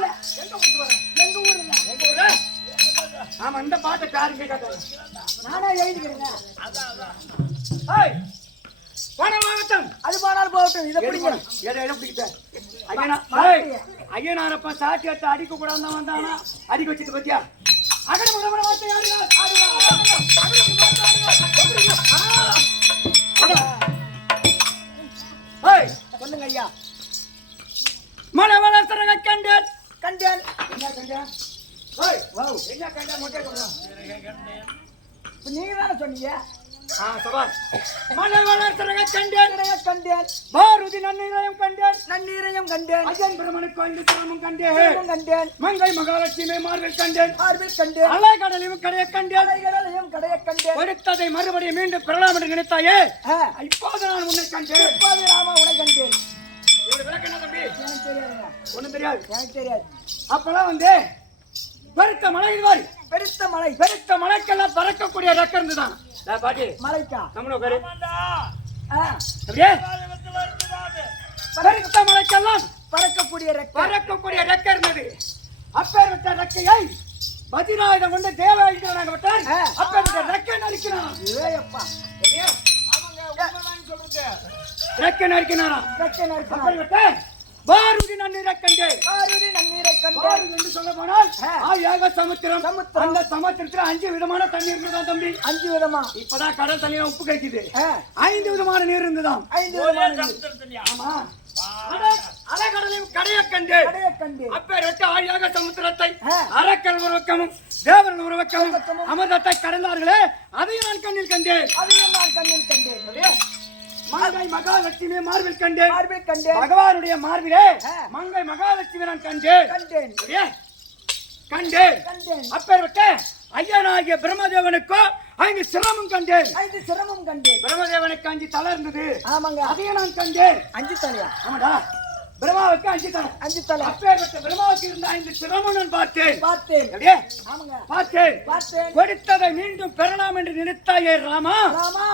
ஊர்ல. எங்க ஊருக்கு வரேன்? எங்க ஊருங்க. உங்க ஊர்ல? ஆமா, இந்த பாட்டை காருக்கு கேட்டாங்க. நானே எழுதிக்கிறேங்க. ஏய், போன மாவட்டம். அது போனாலும் போகட்டும். இதை பிடிக்கணும். எதை பிடிக்கிட்ட? ஐயனாரப்பா சாட்டி எடுத்து அடிக்க கூடாது வந்தானா? அடிக்க வச்சுட்டு பத்தியா? அகட முறை வார்த்தை யாருங்க? சொல்லுங்க ஐயா. மலை வளர்த்துறங்க கண்டேன். கண்டேன் என்ன கண்டேன்? என்ன கண்டேன்? மொட்டை சொல்றேன். நீங்க தானே சொன்னீங்க. மலை வளர்த்துறங்க கண்டேன். கண்டேன் பாரதி நன்னீரையும் கண்டேன். நன்னீரையும் கண்டேன். அஜன் பிரமனுக்கு ஐந்து சிரமம் கண்டேன். கண்டேன் மங்கை மகாலட்சுமி மார்பில் கண்டேன். மார்பில் கண்டேன். அலை கடலையும் கடைய கண்டேன். அலை கடலையும் கடைய கண்டேன். கொடுத்ததை மறுபடியும் மீண்டும் பெறலாம் என்று நினைத்தாயே, இப்போது நான் உன்னை கண்டேன். இப்போது ராமா உன்னை கண்டேன். எனக்கு தெரியாதுங்க. ஒண்ணும் தெரியாது. எனக்கு தெரியாது. அப்பெல்லாம் வந்து பெருத்த மலை இதுவாரி. பெருத்த மலை. பெருத்த மலைக்கெல்லாம் பறக்கக்கூடிய ரெக்க இருந்துதான் பாட்டி. மலைக்கா நம்மள பேரு பெருத்த மலைக்கெல்லாம் பறக்கக்கூடிய ரெக்க. பறக்கக்கூடிய ரெக்க இருந்தது. அப்பேர் விட்ட ரெக்கையை பதினாயிரம் கொண்டு தேவாயிரம் விட்டார். அப்பேர் விட்ட ரெக்கை நறுக்கினான். ரெக்கை நறுக்கினானா? ரெக்கை நறுக்கினான். பாரதி நன்னீரை கண்டேன். பாரதி நன்னீரை கண்டேன் என்று சொல்ல போனால் ஆயாக சமுத்திரம். அந்த சமுத்திரத்துல 5 விதமான தண்ணீர் இருந்ததா தம்பி? 5 விதமா? இப்பதான் கடல் தண்ணியில உப்பு கிடைக்குது. 5 விதமான நீர் இருந்ததாம். 5 விதமான நீர். ஆமா. அலைகடலையும் கடைய கண்டேன். கடைய கண்டேன். அப்பேர் விட்டு ஆயாக சமுத்திரத்தை அரக்கர் உருவக்கமும் தேவர்கள் உருவக்கமும் அமிர்தத்தை கடந்தார்களே, அதையும் நான் கண்ணில் கண்டேன். அதையும் நான் கண்ணில் கண்டேன். மங்கை மகாலட்சுமி மார்பில் கண்டேன். மார்பில் கண்டேன். பகவானுடைய மார்பிலே மங்கை மகாலட்சுமி நான் கண்டேன். கண்டேன் கண்டேன் கண்டேன். அப்பேற்பட்ட ஐயனாகிய பிரம்மதேவனுக்கோ 5 சிரமம் கண்டேன். 5 சிரமம் கண்டேன். பிரம்மதேவனுக்கு 5 தலை இருந்தது. ஆமாங்க. அதையும் நான் கண்டேன். 5 தலையா? ஆமாடா. பிரம்மாவுக்கு 5 தலை. 5 தலை. அப்பேற்பட்ட பிரம்மாவுக்கு இருந்த 5 சிரமம் நான் பார்த்தேன். பார்த்தேன். அப்படியே? ஆமாங்க. பார்த்தேன். பார்த்தேன். கொடுத்ததை மீண்டும் பெறலாம் என்று நினைத்தாயே ராமா. ராமா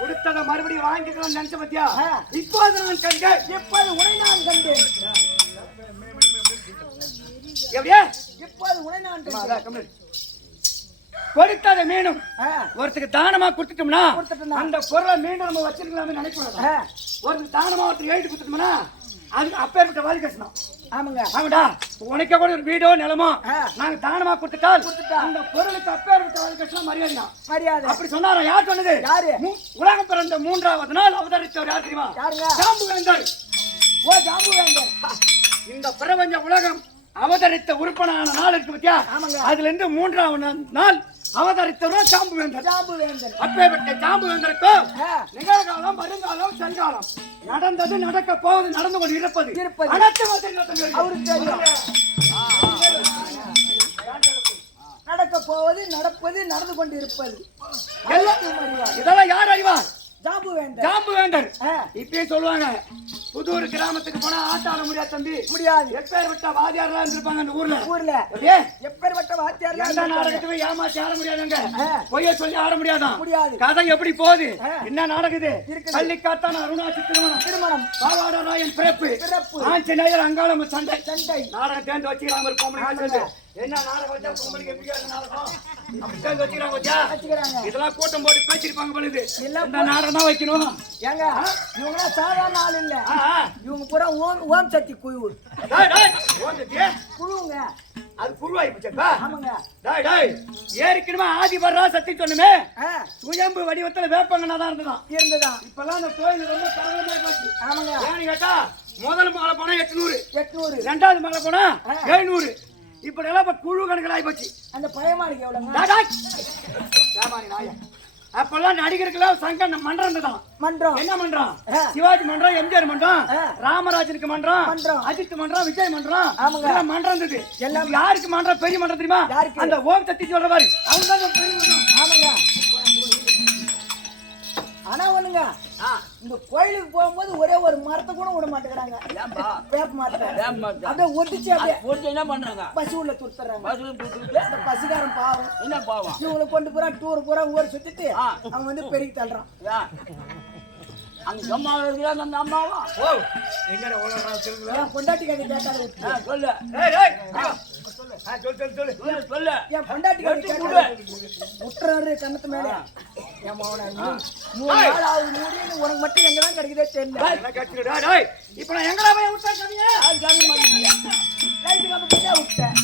கொடுத்ததை மறுபடியும் வாங்கிக்கலாம் நினைச்ச பத்தியா? இப்போது நான் கண்டேன். இப்போது உன்னை நான் கண்டேன். எப்படியா? இப்போது உன்னை நான் கண்டேன். கொடுத்ததை மீண்டும் ஒருத்தருக்கு தானமா கொடுத்துட்டோம்னா அந்த பொருளை மீண்டும் நம்ம வச்சிருக்கலாம்னு நினைக்கூடாது. ஒருத்தருக்கு தானமா ஒருத்தர் எழுதி கொடுத்துட்டோம்னா அது அப்பேற்பட்ட வாலி கஷ்டம். ஆமாங்க. ஆமாடா, உனக்கே கூட ஒரு வீடோ நிலமோ நாங்க தானமா கொடுத்துட்டால் அந்த பொருளுக்கு அப்பேற்பட்ட வாலி கஷ்டம் மரியாதை. மரியாதை அப்படி சொன்னாரா? யார் சொன்னது? யாரு? உலகம் பிறந்த 3வது நாள் அவதரித்தவர் யார் தெரியுமா? ஜாம்புவேந்தர். ஓ, ஜாம்புவேந்தர். இந்த பிரபஞ்ச உலகம் அவதரித்த உறுப்பினான நாள் இருக்கு பத்தியா? அதுல இருந்து 3வது நாள் அவதரித்தவர் ஜாம்புவேந்தர். ஜாம்புவேந்தர். அப்பேற்பட்ட ஜாம்புவேந்தருக்கு நிகழ்காலம் வருங்காலம் செல்காலம் நடந்தது நடக்க போவது நடந்து கொண்டு இருப்பது அவருக்கு தெரியும். நடக்க போவது நடப்பது நடந்து கொண்டு இருப்பது இதெல்லாம் யார் அறிவார்? ஜாம்புவேந்தர். ஜாம்புவேந்தர். இப்பயே சொல்லுவாங்க புதூர் கிராமத்துக்கு போனா ஆட்டாள முடியாது தம்பி. முடியாது. எப்பேற்பட்ட வாத்தியாரெல்லாம் இருந்திருப்பாங்க அந்த ஊர்ல. ஊர்ல எப்பேற்பட்ட வாத்தியாரெல்லாம் எந்த நாடகத்துக்கு ஏமாத்தி ஆட முடியாதுங்க. பொய்ய சொல்லி ஆட முடியாதான். முடியாது. கதை எப்படி போகுது? என்ன நாடகுது? பள்ளிக்காத்தான அருணாச்சி திருமணம். திருமணம். பாவாடராயன் பிறப்பு. பிறப்பு. ஆஞ்சநேயர் அங்காளம் சண்டை. சண்டை. நாடகம் தேர்ந்து வச்சுக்கிறாங்க. என்ன நாடகம் வச்சா பொம்பளைக்கு எப்படி நாடகம் அப்படி தேர்ந்து வச்சுக்கிறாங்க. இதெல்லாம் கூட்டம் போட்டு பேசிருப்பாங்க பொழுது. இந்த நாடகம் தான் வைக்கணும். ஏங்க இவங்க சாதாரண ஆள் இல்ல. இவங்க பூரா ஓம் சக்தி குழு. குழுங்க. அது குழுவாய் போச்சப்பா. ஆமாங்க. டேய் டேய் ஏற்கனவே ஆதிபரா சக்தி சொன்னமே சுயம்பு வடிவத்துல வேப்பங்கனா தான் இருந்ததா. இப்பெல்லாம் அந்த கோயில் ரொம்ப பரவலாய் போச்சு. ஆமாங்க. ஏன்னு கேட்டா முதல் மாலை போனா 800 ரெண்டாவது மாலை போனா 700 இப்ப எல்லாம் குழு கணக்கில் போச்சு. அந்த பயமாளிக்கு எவ்வளவு? அப்பெல்லாம் நடிகருக்கெல்லாம் சங்க மன்றம் தான். மன்றம் என்ன மன்றம்? சிவாஜி மன்றம், எம்ஜிஆர் மன்றம், ராமராஜனுக்கு மன்றம், அஜித் மன்றம், விஜய் மன்றம், மன்றம் இருந்தது. எல்லாம் யாருக்கு மன்றம்? பெரிய மன்றம் தெரியுமா? அந்த ஓம் சக்தி சொல்ற மாதிரி அவங்க தான் பெரிய மன்றம். ஆமாங்க. ஆனா ஒண்ணுங்க, இந்த கோயிலுக்கு போகும்போது ஒரே ஒரு மரத்தை கூட விட மாட்டேங்கிறாங்க. வேப்ப மரத்தை அப்படியே ஒட்டிச்சு அப்படியே என்ன பண்றாங்க? பசு உள்ள துடுத்துறாங்க. பசுகாரன் பாவம். என்ன பாவம்? இவங்களை கொண்டு போறா டூர் போறா ஊரை சுத்திட்டு அவன் வந்து பெருக்கி தள்ளுறான். அங்க அம்மா இருக்கிற அந்த அம்மாவா ஓ என்னடா ஓலறா சொல்லுங்க என் பொண்டாட்டி கதை கேட்காத விட்டு சொல்லு டேய் டேய் சொல்லு சொல்லு என் பொண்டாட்டி கதை கேட்காத விட்டுறாரு கண்ணத்து மேல என் மகனை 3 நாள் ஆகுது மூடி உனக்கு மட்டும் எங்கதான் கிடைக்குதே தெரியல என்ன கேக்குறடா டேய் இப்போ நான் எங்கடா போய் விட்டா கவியா லைட் கம்பத்துக்கிட்டே விட்டேன்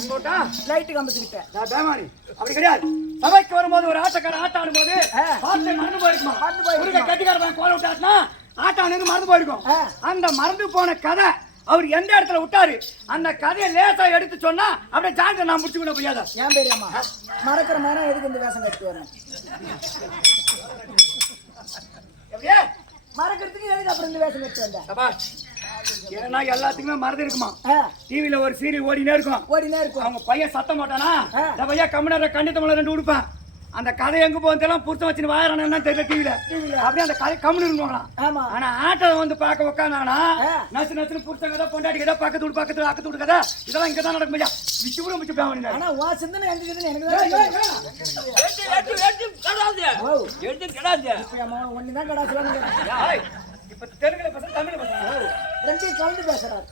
எங்கோட்டா லைட் கம்பத்துக்கிட்டேன் நான் பேமானி அப்படி கிடையாது சபைக்கு வரும்போது ஒரு ஆட்டக்கார ஆட்ட ஆடும்போது பாட்டு மறந்து போயிருக்குமா மறந்து போயிருக்கும். ஒரு கட்டிக்கார பையன் கோல விட்டாருன்னா ஆட்ட ஆடுறது மறந்து போயிருக்கும் அந்த மறந்து போன கதை அவர் எந்த இடத்துல விட்டாரு அந்த கதையை லேசா எடுத்து சொன்னா அப்படியே ஜாங்க நான் முடிச்சு கூட போயாத ஏன் பெரியம்மா மறக்கிற மாதிரி எதுக்கு இந்த வேஷம் கட்டி வரேன் எப்படியே மறக்கிறதுக்கு எதுக்கு அப்புறம் இந்த வேஷம் கட்டி வந்தேன் சபாஷ் ஏன்னா எல்லாத்துக்குமே மறந்து இருக்குமா ஆ, டிவில ஒரு சீரியல் ஓடினே இருக்கும் ஓடினே இருக்கும் அவங்க பையன் சத்தம் போட்டானா இந்த பையன் கம்முனரை கண்டித்தமிழ 2 உடுப்பேன் அந்த கதை எங்க போகுதெல்லாம் புடிச்சு வச்சுன்னு வாயறானு தெரியல டிவில அப்படியே அந்த கதை கம்முனு இருந்துவாங்களாம் ஆமா ஆனா ஆட்டை வந்து பார்க்க உட்காந்தானா நச்சு நச்சுன்னு புடிச்ச கதை பொண்டாட்டி கதை பக்கத்து வீடு அக்கத்து வீடு கதை இதெல்லாம் இங்கதான் நடக்கும் ஐயா விச்சு கூட விச்சு பேவானுங்க ஆனா வா சிந்தனை எங்க இருக்குதுன்னு எனக்கு தான் எடுத்து கிடாது இப்ப என் மகன் ஒண்ணுதான் கடா சொல்லணும் இப்ப தெலுங்குல பேச தமிழ்ல பேச ரெண்டையும் கலந்து பேசுறாரு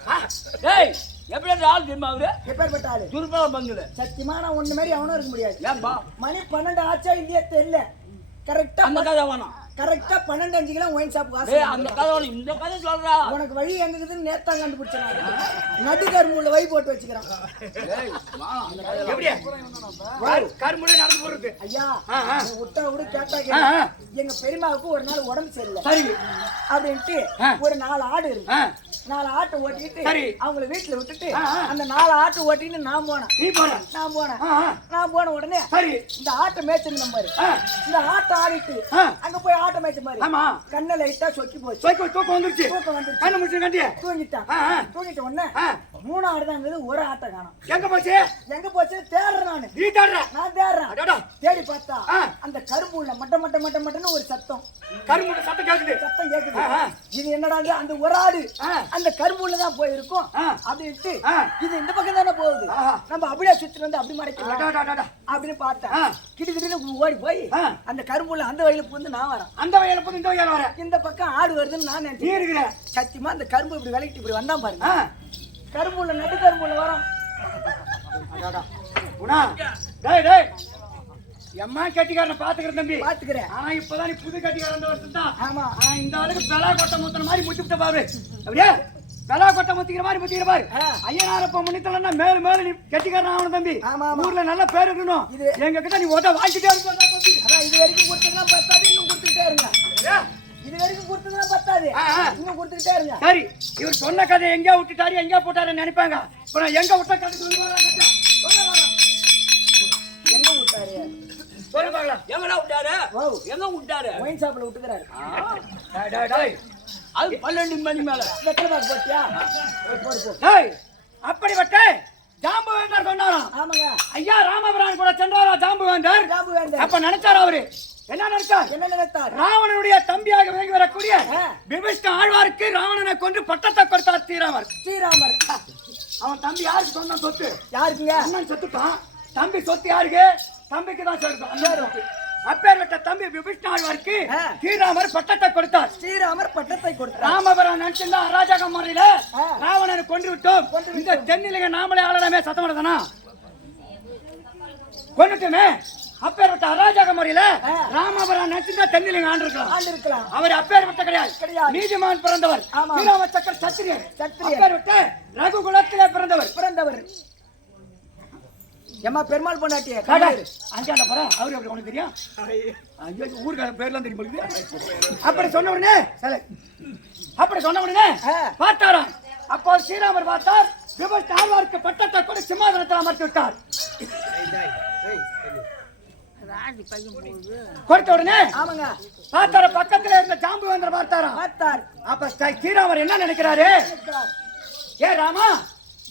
டேய் எப்படி அந்த ஆள் தெரியுமா அவரு எப்பேற்பட்ட ஆளு துர்பலம் பங்குல சத்தியமா நான் ஒண்ணு மாதிரி அவனும் இருக்க முடியாது ஏன்பா மணி 12 ஆச்சா இல்லையா தெரியல கரெக்டா அந்த கதை வேணாம் கரெக்டா 12:05 ஒயின் ஷாப் டேய் வாசல் அந்த கதை வேணாம் இந்த கதை சொல்றா உனக்கு வழி எங்க இருக்குதுன்னு நேத்தான் கண்டுபிடிச்சான் நடுக்கரும்புல வை போட்டு வச்சுக்கிறான் டேய் வா அந்த கதை எப்படியா கருமுறை நடந்து போறது ஐயா ஆ, ஆ. நீ விட்டா விடு கேட்டா ஆ, கேளு. ஆ. எங்க பெரியமாவுக்கு ஒரு நாள் உடம்பு சரியில்லை சரி அப்படின்ட்டு ஆ. ஒரு 4 ஆடு இருக்கு ஆ, 4 ஆட்டை ஓட்டிட்டு சரி. அவங்கள வீட்டுல விட்டுட்டு ஆ, ஆ. அந்த 4 ஆட்டை ஓட்டிட்டு நான் போனேன் நீ போற நான் போனேன் ஆ, ஆ. நான் போன உடனே சரி இந்த ஆட்டை மேய்ச்சிருந்த பாரு ஆ, இந்த ஆட்டை ஆடிட்டு ஆ. அங்க போய் ஆட்டை மேய்ச்ச மாதிரி ஆமா கண்ணை லைட்டா சொக்கி போச்சு தூக்கம் வந்துருச்சு தூக்கம் வந்துருச்சு கண்ணு முடிச்சு கண்டிய தூங்கிட்டான் ஆ, ஆ. தூங்கிட்ட உடனே ஆ. 3 ஆடு தான் இருந்தது ஒரு ஆட்டை காணோம் எங்க போச்சு எங்க போச்சு தேடுறேன் நானு நீ தாடுற நான் தேடுறேன் அடடா தேடி பார்த்தா ஆ. அந்த கரும்பு உள்ள மட்டன்னு ஒரு சத்தம் கருமுறை சத்தம் கேக்குது சத்தம் கேக்குது ஆ, ஆ. இது என்னடா இது? அந்த ஒரு ஆடு ஆ. அந்த கரும்புல தான் போயிருக்கும் ஆ. அப்படின்ட்டு ஆ. இது இந்த பக்கம் தானே போகுது ஆஹா. நம்ம அப்படியே சுத்தி வந்து அப்படி மறைக்கலாம் அடடடடடா. அப்படின்னு பார்த்தேன் ஆ. கிட்டுக்கிட்டு ஓடி போய் ஆ. அந்த கரும்புல அந்த வழியில புந்து நான் வரேன் அந்த வயல போது இந்த வயல வர இந்த பக்கம் ஆடு வருதுன்னு நான் நீ நினைச்சேன் இருக்கிற சத்தியமா அந்த கரும்பு இப்படி விலகிட்டு இப்படி வந்தான் பாருங்க ஆ. கரும்புல நடு கரும்புல வரோம் அடடா. குணா டேய் டேய் எம்மா கட்டிக்காரனை பாத்துக்கிறேன் தம்பி பாத்துக்கிறேன் ஆனா இப்பதான் நீ புது கட்டிக்காரன் வருஷம் தான் ஆமா ஆனா இந்த ஆளுக்கு பெலா கொட்டை முத்துற மாதிரி முத்திட்ட பாரு அப்படியே பெலா கொட்டை முத்திக்கிற மாதிரி முத்திக்கிற பாரு ஆ. ஐயனாரப்ப முன்னித்தலன்னா மேலும் மேலும் நீ கட்டிக்காரன் ஆகணும் தம்பி ஆமா, ஆமா. ஊர்ல நல்ல பேர் இருக்கணும் இது- எங்க கிட்ட நீ உத வாங்கிட்டே இருக்கணும் தம்பி அதான் இது வரைக்கும் கொடுத்ததுலாம் பத்தாது இன்னும் கொடுத்துக்கிட்டே இருங்க ஏ? இது வரைக்கும் கொடுத்ததுலாம் பத்தாது ஆ, ஆ. இன்னும் கொடுத்துக்கிட்டே இருங்க சரி இவர் சொன்ன கதை எங்கேயா விட்டுட்டாரு எங்கேயா போட்டாருன்னு நினைப்பாங்க இப்ப நான் எங்க விட்ட கதை சொல்லுவாங்க எங்க விட்டாரு சொல்லு பார்க்கலாம் எங்கடா விட்டாரு ஓ எங்க விட்டாரு ஒயின் ஷாப்ல விட்டுக்கிறாரு டேய், டேய், டேய். அது 12 மணி மேல வெத்தலை பாக்கு போட்டியா போய் போடு போ டேய், அப்படிப்பட்ட ஜாம்புவேந்தர் சொன்னாராம் ஆமாங்க ஐயா ராமபிரான் கூட சென்றாரா ஜாம்புவேந்தர் ஜாம்பு வேண்டாம் அப்ப நினைச்சாரு அவரு என்ன நினைச்சார் என்ன நினைத்தார் ராவணனுடைய தம்பியாக விளங்கி வரக்கூடிய ஆ. விபிஷ்ட ஆழ்வாருக்கு ராவணனை கொன்று பட்டத்தை கொடுத்தார் ஸ்ரீராமர் ஸ்ரீராமர் அவன் தம்பி யாருக்கு சொன்ன சொத்து யாருக்குங்க அண்ணன் சொத்துட்டான் தம்பி சொத்து யாருக்கு தம்பிக்கு தான் சேர்க்கும் அண்ணன் சொத்து அப்பேற்பட்ட தம்பி விபிஷ்ட ஆழ்வாருக்கு ஆ. ஸ்ரீராமர் பட்டத்தை கொடுத்தார் ஸ்ரீராமர் பட்டத்தை கொடுத்தார் ராமபுரம் நினைச்சிருந்தா அராஜக முறையில ஆ. ராவணனை கொன்று விட்டோம் இந்த தென்னிலங்கை நாமளே ஆளனமே சத்தமிடதானா கொண்டுட்டுமே அப்பேற்பட்ட அராஜக முறையில ஆ. ராமபுரம் நினைச்சிருந்தா தென்னிலங்கை ஆண்டிருக்கலாம் ஆண்டு இருக்கலாம் அவர் அப்பேற்பட்ட கிடையாது கிடையாது. நீதிமான் பிறந்தவர் ஆமா. ஸ்ரீராம சக்கர சத்திரியர் சத்திரியர். அப்பேற்பட்ட ரகுகுலத்திலே பிறந்தவர் பிறந்தவர் எம்மா பெருமாள் பொண்டாட்டிய அஞ்சாண்ட போற அவரு எப்படி உனக்கு தெரியும் ஐயோ ஊருக்கார பேர்லாம் தெரியும் போகுது அப்படி சொன்ன உடனே சரி அப்படி சொன்ன உடனே ஆ. பார்த்தாராம் அப்போ ஸ்ரீராமர் பார்த்தார் விபத்து ஆழ்வாருக்கு பட்டத்தை கூட சிம்மாசனத்தில் அமர்த்தி விட்டார் கொடுத்த உடனே ஆமாங்க பார்த்தார பக்கத்துல இருந்த ஜாம்புவேந்தர் பார்த்தாராம் பார்த்தார் அப்ப ஸ்ரீராமர் என்ன நினைக்கிறாரு ஏ ராமா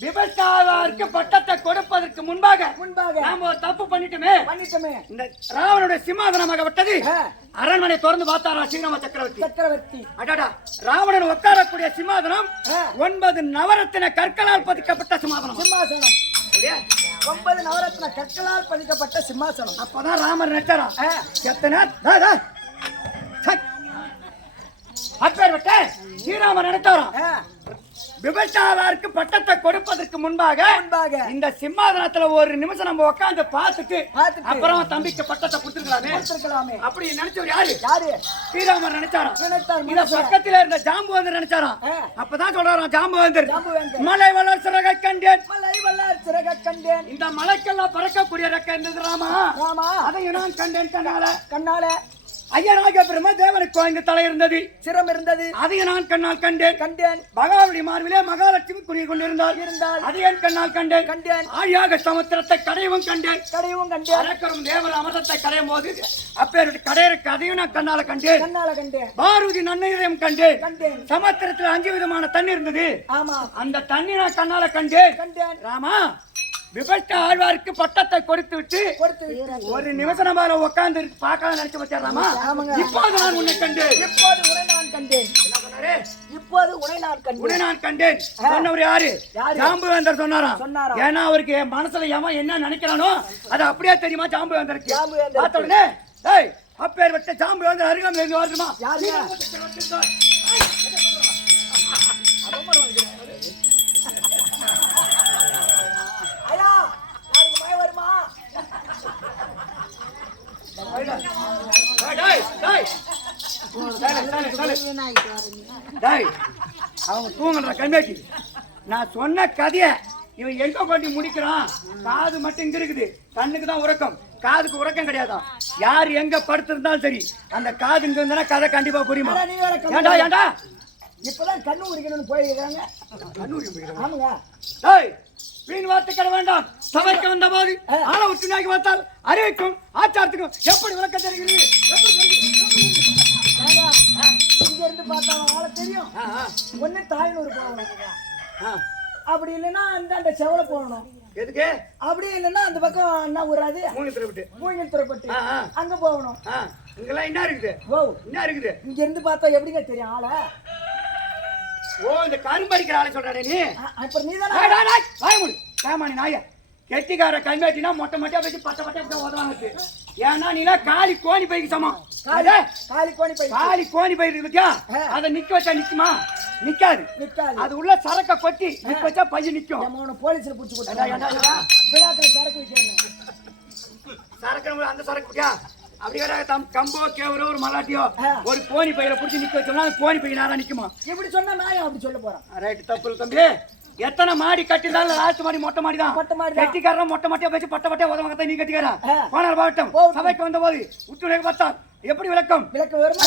விபச்சாரருக்கு பட்டத்தை கொடுப்பதற்கு முன்பாக நாம ஒரு தப்பு பண்ணிட்டோமே இந்த ராவனுடைய சிம்மாசனமாக விட்டது அரண்மனை திறந்து பார்த்தாரா ஸ்ரீராம சக்கரவர்த்தி அடடா ராவணன் உட்காரக்கூடிய சிம்மாசனம் 9 நவரத்தின கற்களால் பதிக்கப்பட்ட சிம்மாசனம் 9 நவரத்தின கற்களால் பதிக்கப்பட்ட சிம்மாசனம் அப்பதான் ராமர் நினைச்சாரா எத்தனை அப்பேற்பட்ட ஸ்ரீராமர் நினைத்தாராம் விபச்சாரருக்கு பட்டத்தை கொடுப்பதற்கு முன்பாக இந்த சிம்மாசனத்துல ஒரு நிமிஷம் நம்ம உட்கார்ந்து பார்த்துட்டு அப்புறம் தம்பிக்கு பட்டத்தை கொடுத்துருக்கலாமே அப்படி நினைச்சவர் யாரு ஸ்ரீராமர் நினைச்சாராம் இந்த பக்கத்துல இருந்த ஜாம்புவந்தர் நினைச்சாராம் அப்பதான் சொல்றாராம் ஜாம்புவந்தர் மலை வளர் சிறகை கண்டேன் இந்த மலைக்கெல்லாம் பறக்கக்கூடிய ரெக்கை இருந்தது ராமா அதையும் நான் கண்டேன் கண்ணால ஐயனாக பிரம்மதேவனுக்கு இங்கு தலை இருந்தது சிரம் இருந்தது அதையும் நான் கண்ணால் கண்டேன் பகவானுடைய மார்பிலே மகாலட்சுமி குடிய கொண்டிருந்தாள் அதை என் கண்ணால் கண்டேன் ஆழியாக சமுத்திரத்தை கடையவும் கண்டேன் அரக்கரும் தேவர் அமரத்தை கடையும் போது அப்பேருடைய கடையருக்கு அதையும் நான் கண்ணால கண்டேன் பார்வதி நன்னீரையும் கண்டேன் சமுத்திரத்தில் 5 விதமான தண்ணி இருந்தது அந்த தண்ணி நான் கண்ணால கண்டேன் ராமா விபச்சார ஆழ்வாருக்கு பட்டத்தை கொடுத்து விட்டு ஒரு நிமிஷம் மேல உட்கார்ந்து பார்க்காத நினைச்சு வச்சிடலாமா இப்போது நான் உன்னை கண்டேன் உன்னை நான் கண்டேன் சொன்னவர் யாரு ஜாம்புவேந்தர் சொன்னாராம் ஏன்னா அவருக்கு மனசுல எவன் என்ன நினைக்கிறானோ அது அப்படியே தெரியுமா ஜாம்புவேந்தருக்கு பார்த்த உடனே அப்பேற்பட்ட ஜாம்புவேந்தர் அருகாமல் இருந்து வருமா அவங்க தூங்குற கண்மேட்டி நான் சொன்ன கதைய இவன் எங்க கொண்டு முடிக்கிறான் காது மட்டும் இங்க இருக்குது கண்ணுக்கு தான் உறக்கம் காதுக்கு உறக்கம் கிடையாதான் யார் எங்க படுத்திருந்தாலும் சரி அந்த காது இங்க இருந்தா கதை கண்டிப்பா புரியுமா ஏண்டா இப்பதான் கண்ணு உரிக்கணும்னு போயிருக்காங்க வீண் வார்த்தைகள் வேண்டாம் சபைக்கு வந்த போது ஆள உற்றுநாக்கி பார்த்தால் அறிவிக்கும் ஆச்சாரத்துக்கும் எப்படி விளக்கம் தெரிகிறது இங்க இருந்து பார்த்தா ஆளை தெரியும் ஒண்ணு தாய்னூர் போகணும் அப்படி இல்லைன்னா அந்த செவல போகணும் எதுக்கு அப்படி இல்லைன்னா அந்த பக்கம் என்ன ஊராது மூங்கில்துறைப்பட்டு அங்க போகணும் இங்கெல்லாம் என்ன இருக்குது என்ன இருக்குது இங்க இருந்து பார்த்தா எப்படிங்க தெரியும் ஆளை இந்த கரும்படிக்கிற ஆளை சொல்றானே நீ இப்ப நீ தானே நாய கெட்டிக்கார கண்மேட்டினா மொட்டை மொட்டையா வச்சு பட்ட உதவாங்க ஏன்னா நீ காலி கோணி பைக்கு சமம் காலி கோணி பயிர் இருக்கியா அதை நிக்க வச்சா நிக்குமா நிக்காது அது உள்ள சரக்க கொட்டி நிக்க வச்சா பையன் நிக்கும் போலீஸ்ல புடிச்சு விழாக்களை சரக்கு வைக்கிறேன் சரக்கு அந்த சரக்கு அப்படி கம்போ கேவரோ ஒரு மலாட்டியோ ஒரு கோணி பயிரை புடிச்சு நிக்க வச்சோம்னா கோணி பையன் நேரம் நிக்குமா எப்படி சொன்னா நான் அப்படி சொல்ல போறேன் ரைட் தப்பு தம்பி எத்தனை மாடி கட்டிருந்தாலும் லாஸ்ட் மாடி மொட்டை மாடி தான் கெட்டிக்காரன் மொட்டை மொட்டையா பேசி பட்ட உதவங்க நீ கட்டிக்காரா போனார் பாவட்டம் சபைக்கு வந்த போது உற்றுடைய பார்த்தா எப்படி விளக்கம் எப்படி விளக்கம்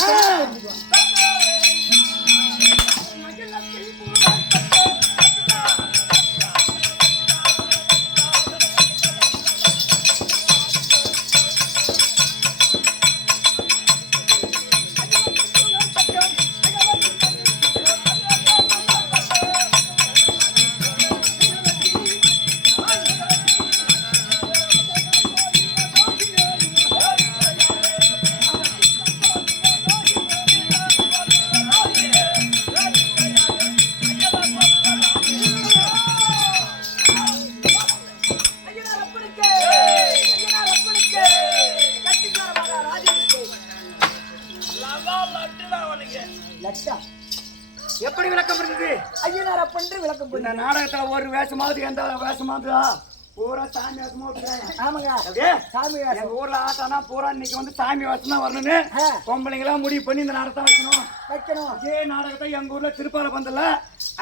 இருந்தது ஐயனார் அப்பன்று விளக்கம் இந்த நாடகத்துல ஒரு வேஷமாவது எந்த வேஷமாவதா பூரா சாமி வேஷமா ஆமாங்க சாமி எங்க ஊர்ல ஆட்டானா பூரா இன்னைக்கு வந்து சாமி வேஷம் தான் வரணும்னு பொம்பளைங்களாம் முடிவு பண்ணி இந்த நாடகத்தை வைக்கணும் இதே நாடகத்தை எங்க ஊர்ல திருப்பால பந்தல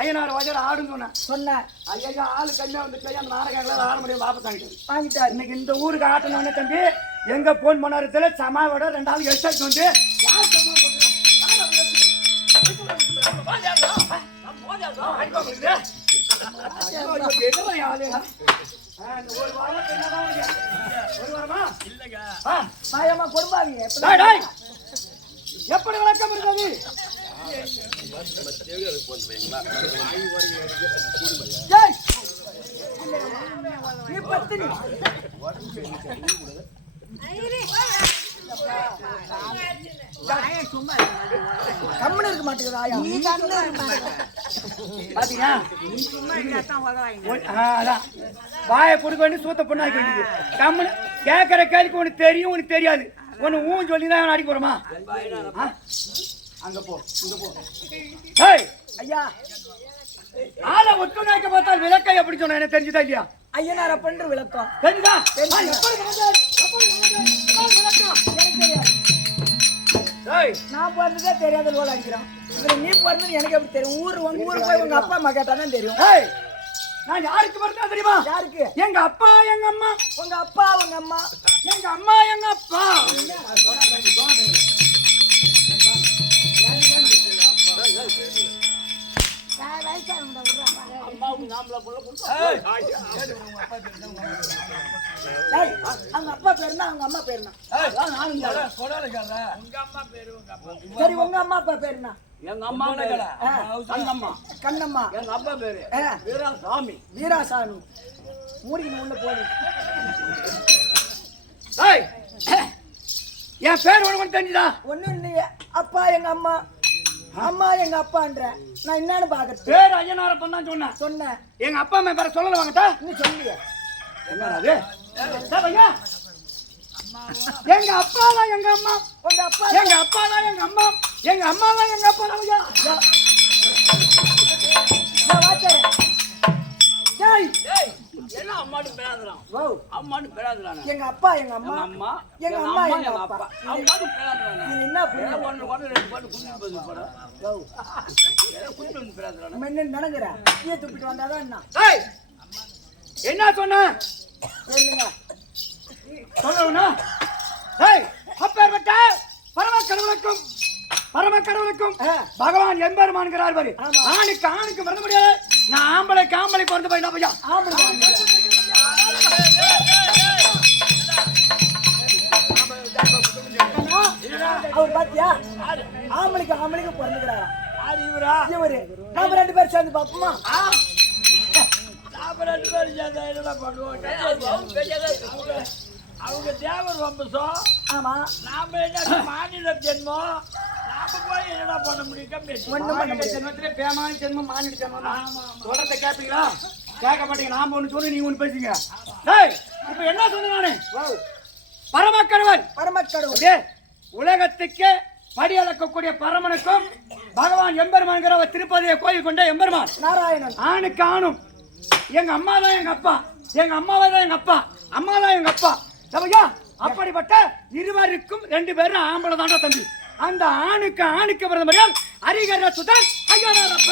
ஐயனார் வாஜர் ஆடுன்னு சொன்னேன் ஐயா ஆளு கம்மியா வந்துச்சு அந்த நாடகம் ஆட முடியும் வாபஸ் வாங்கிட்டாரு இன்னைக்கு இந்த ஊருக்கு ஆட்டணும்னு தம்பி எங்க போன் பண்ணாரத்துல சமாவோட 2 ஆள் எஸ்டாச்சு வந்து யார் சமா எப்படி விளக்கம் இருந்தது கம்மனு இருக்க மாட்டேங்குது பாத்தீங்களா வாயை கொடுக்க வேண்டிய சூத்த பொண்ணாக்க வேண்டியது கம்மனு கேட்கற கேள்விக்கு உனக்கு தெரியும் உனக்கு தெரியாது ஒன்னு ஊன் சொல்லி தான் அடிக்க போறோமா அங்க போ இங்க போ. ஏய் ஐயா ஆளை ஒத்துணைக்க பார்த்தால் விளக்கை எப்படி சொன்ன எனக்கு தெரிஞ்சுதா இல்லையா? ஐயனார் அப்பன்ற விளக்கம் தெரிஞ்சுதா? தெரியுது. எப்படி விளக்கம்? எனக்கு தெரியாது. ஏய் நான் பிறந்ததே தெரியாத லோல் அடிக்கிறான். இதுல நீ பிறந்தது எனக்கு எப்படி தெரியும்? உங்க ஊருக்கு போய் உங்க அப்பா அம்மா கேட்டாதான் தெரியும். ஏய் நான் யாருக்கு பிறந்தா தெரியுமா? யாருக்கு? எங்க அப்பா எங்க அம்மா. உங்க அப்பா உங்க அம்மா. எங்க அம்மா எங்க அப்பா. அம்மாவுக்கு நாமளா புள்ள கொடுத்தோம். டேய், அவங்க அப்பா பேருனா அவங்க அம்மா பேருனா? சரி உங்க அம்மா அப்பா பேருனா? எங்க அம்மா பேரு கண்ணம்மா. கண்ணம்மா. எங்க அப்பா பேரு ஆ. வீராசாமி. வீராசாமி. மூடிக்கு உள்ள போடு. ஏய் என் பேர் உனக்கு தெரிஞ்சுதா? ஒண்ணும் இல்லையே. அப்பா எங்க அம்மா, அம்மா எங்க அப்பான்ற நான் என்னன்னு பாக்குறது. பேர் ஐயனாரப்பன் தான் சொன்னேன். சொன்னேன். எங்க அப்பா அம்மா பேரை சொல்லல வாங்கட்டா. நீ சொல்லிய. என்னடா அது? டேய் பையா. எங்க அப்பா தான் எங்க அம்மா. உங்க அப்பா எங்க அப்பா தான் எங்க அம்மா. எங்க அம்மா தான் எங்க அப்பா தான் ஐயா. நான் வாச்சறேன். டேய், ஏய் என்ன அம்மாட்டு பேராதலாம்? வா. அம்மாட்டு பேராதலாம். எங்க அப்பா எங்க அம்மா, எங்க அம்மா எங்க அம்மா எங்க எங்க அப்பா. அம்மாட்டு பேராதலாம். இது என்ன புரிய? ஒன்று ரெண்டு பாட்டு குடிச்சு போது போட. வா. குடிச்சு வந்து பேராதலாம். நம்ம என்ன நினைக்கிற? தீய துப்பிட்டு வந்தாதான் என்ன? ஏய் என்ன சொன்ன? சொல்லுங்க. சொல்லணும்னா ஏய் அப்பேர்பட்ட பரம கடவுளுக்கும் பகவான் எம்பெருமான்கிறார் பாரு. ஆமா. ஆணுக்கு வரத முடியாது. நான் ஆம்பளைக்கு பிறந்து போயிட்டா பையா. ஆம்பளை அவர் பாத்தியா? ஆம்பளைக்கு பிறந்துக்கிறாரா? யார் இவரா? இவரு. நாம ரெண்டு பேரும் சேர்ந்து பாப்போமா? நாம ரெண்டு பேரும் சேர்ந்தா என்னடா பண்ணுவோம்? அவங்க தேவர் வம்பசம். ஆமா. நாம என்ன மாநில ஜென்மம். நாம போய் என்னடா பண்ண முடியும்? கம்மி ஒண்ணும் பண்ண முடியாது. ஜென்மத்திலே பேமான ஜென்மம் மானிட ஜென்மம். தொடர்ந்து கேட்பீங்களா? கேட்க மாட்டீங்க. நாம ஒண்ணு சொல்லி நீங்க ஒண்ணு பேசுங்க. ஏய் இப்ப என்ன சொன்ன நானு? பரமக்கடவுள் பரமக்கடவுள் உலகத்துக்கு படி அளக்கக்கூடிய பரமனுக்கும் பகவான் எம்பெருமான்கிற திருப்பதியை கோயில் கொண்ட எம்பெருமான் நாராயணன். ஆணுக்கு ஆணும். எங்க அம்மா தான் எங்க அப்பா. எங்க அம்மாவை தான் எங்க அப்பா. அம்மா தான் எங்க அப்பா. ஐயா அப்படிப்பட்ட இருவருக்கும் ரெண்டு பேரும் ஆம்பளை தாண்டா தம்பி. அந்த ஆணுக்கு பிரதமர்கள் ஹரிகர சுதன் ஐயனாரப்ப.